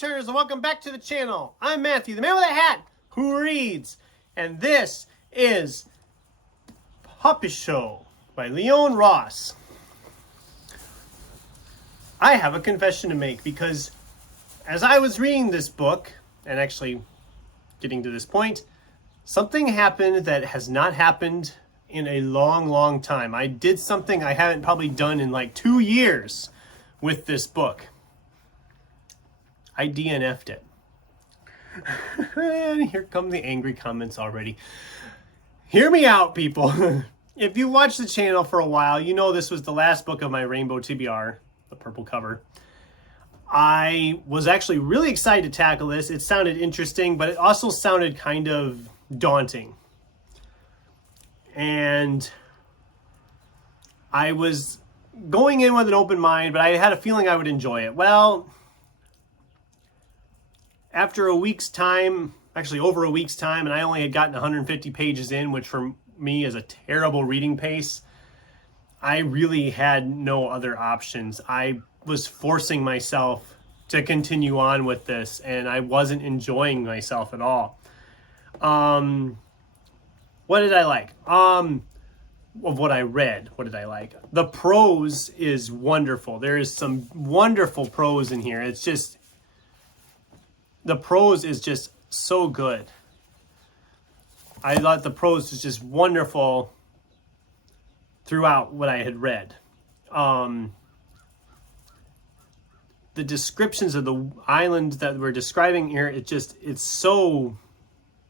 page-turners, and welcome back to the channel. I'm Matthew, the man with a hat who reads, and this is Popisho by Leon Ross. I have a confession to make because as I was reading this book, and actually getting to this point, something happened that has not happened in a long time. I did something I haven't probably done in like 2 years with this book. I DNF'd it. And here come the angry comments already. Hear me out, people. If you watched the channel for a while, you know this was the last book of my Rainbow TBR, the purple cover. I was actually really excited to tackle this. It sounded interesting, but it also sounded kind of daunting. And I was going in with an open mind, but I had a feeling I would enjoy it. Well, after a week's time, actually over a week's time, and I only had gotten 150 pages in, which for me is a terrible reading pace, I really had no other options. I was forcing myself to continue on with this, and I wasn't enjoying myself at all. What did I like? Of what I read, what did I like? The prose is wonderful. There is some wonderful prose in here. It's just, the prose is just so good. I thought the prose was just wonderful throughout what I had read. The descriptions of the island that we're describing here, it's so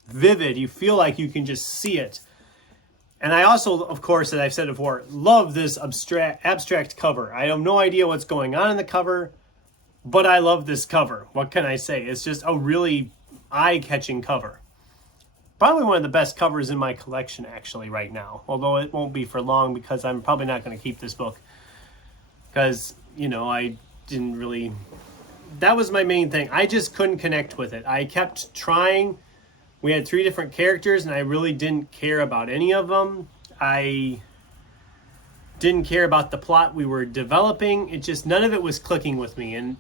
vivid. You feel like you can just see it. And I also, of course, as I've said before, love this abstract cover. I have no idea what's going on in the cover, but I love this cover. What can I say? It's just a really eye-catching cover. Probably one of the best covers in my collection, actually, right now. Although it won't be for long because I'm probably not going to keep this book. Because, you know, I didn't really... That was my main thing. I just couldn't connect with it. I kept trying. We had 3 different characters, and I really didn't care about any of them. I didn't care about the plot we were developing. It just, none of it was clicking with me. And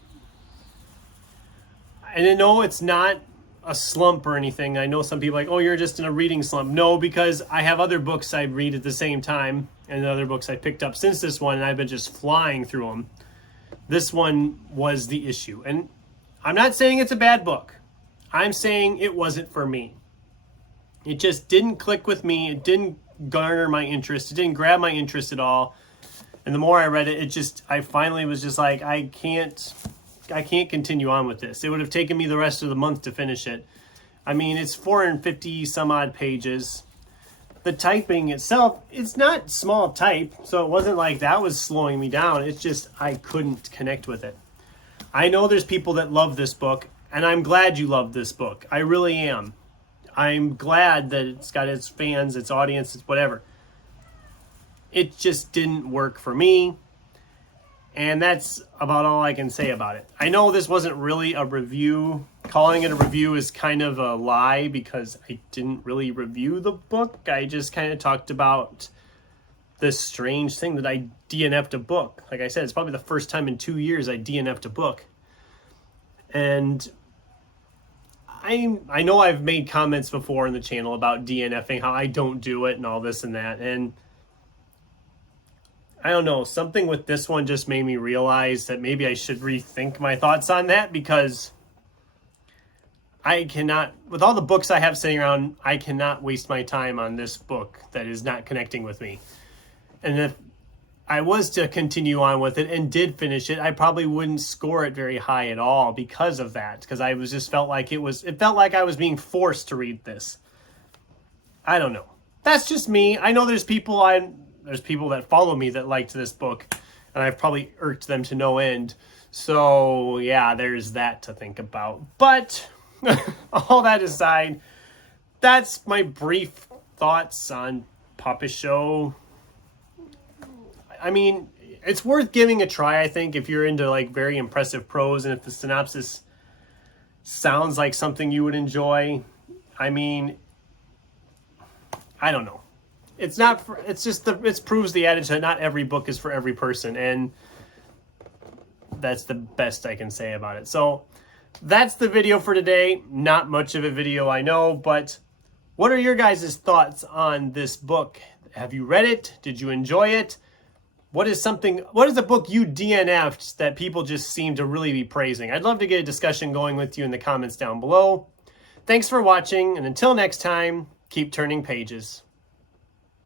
no, it's not a slump or anything. I know some people are like, oh, you're just in a reading slump. No, because I have other books I read at the same time, and other books I picked up since this one, and I've been just flying through them. This one was the issue. And I'm not saying it's a bad book. I'm saying it wasn't for me. It just didn't click with me. It didn't garner my interest. It didn't grab my interest at all. And the more I read it, I finally was just like, I can't continue on with this. It would have taken me the rest of the month to finish it. I mean, it's 450 some odd pages. The typing itself, it's not small type, so it wasn't like that was slowing me down. It's just, I couldn't connect with it. I know there's people that love this book, and I'm glad you love this book. I really am. I'm glad that it's got its fans, its audience, its whatever. It just didn't work for me. And that's about all I can say about it. I know this wasn't really a review. Calling it a review is kind of a lie because I didn't really review the book. I just kind of talked about this strange thing that I DNF'd a book. Like I said, it's probably the first time in 2 years I DNF'd a book. And I know I've made comments before in the channel about DNFing, how I don't do it and all this and that. And I don't know, something with this one just made me realize that maybe I should rethink my thoughts on that, because I cannot, with all the books I have sitting around, I cannot waste my time on this book that is not connecting with me. And if I was to continue on with it and did finish it, I probably wouldn't score it very high at all because of that. Because I was just felt like it felt like I was being forced to read this. I don't know. That's just me. I know there's people that follow me that liked this book, and I've probably irked them to no end. So yeah, there's that to think about. But all that aside, that's my brief thoughts on Popisho. I mean, it's worth giving a try, I think, if you're into like very impressive prose and if the synopsis sounds like something you would enjoy. I mean, I don't know. It's not for, it's just it proves the adage that not every book is for every person, and that's the best I can say about it. So That's the video for today. Not much of a video, I know, but what are your guys' thoughts on this book? Have you read it? Did you enjoy it? What is a book you DNF'd that people just seem to really be praising? I'd love to get a discussion going with you in the comments down below. Thanks for watching, and until next time, keep turning pages.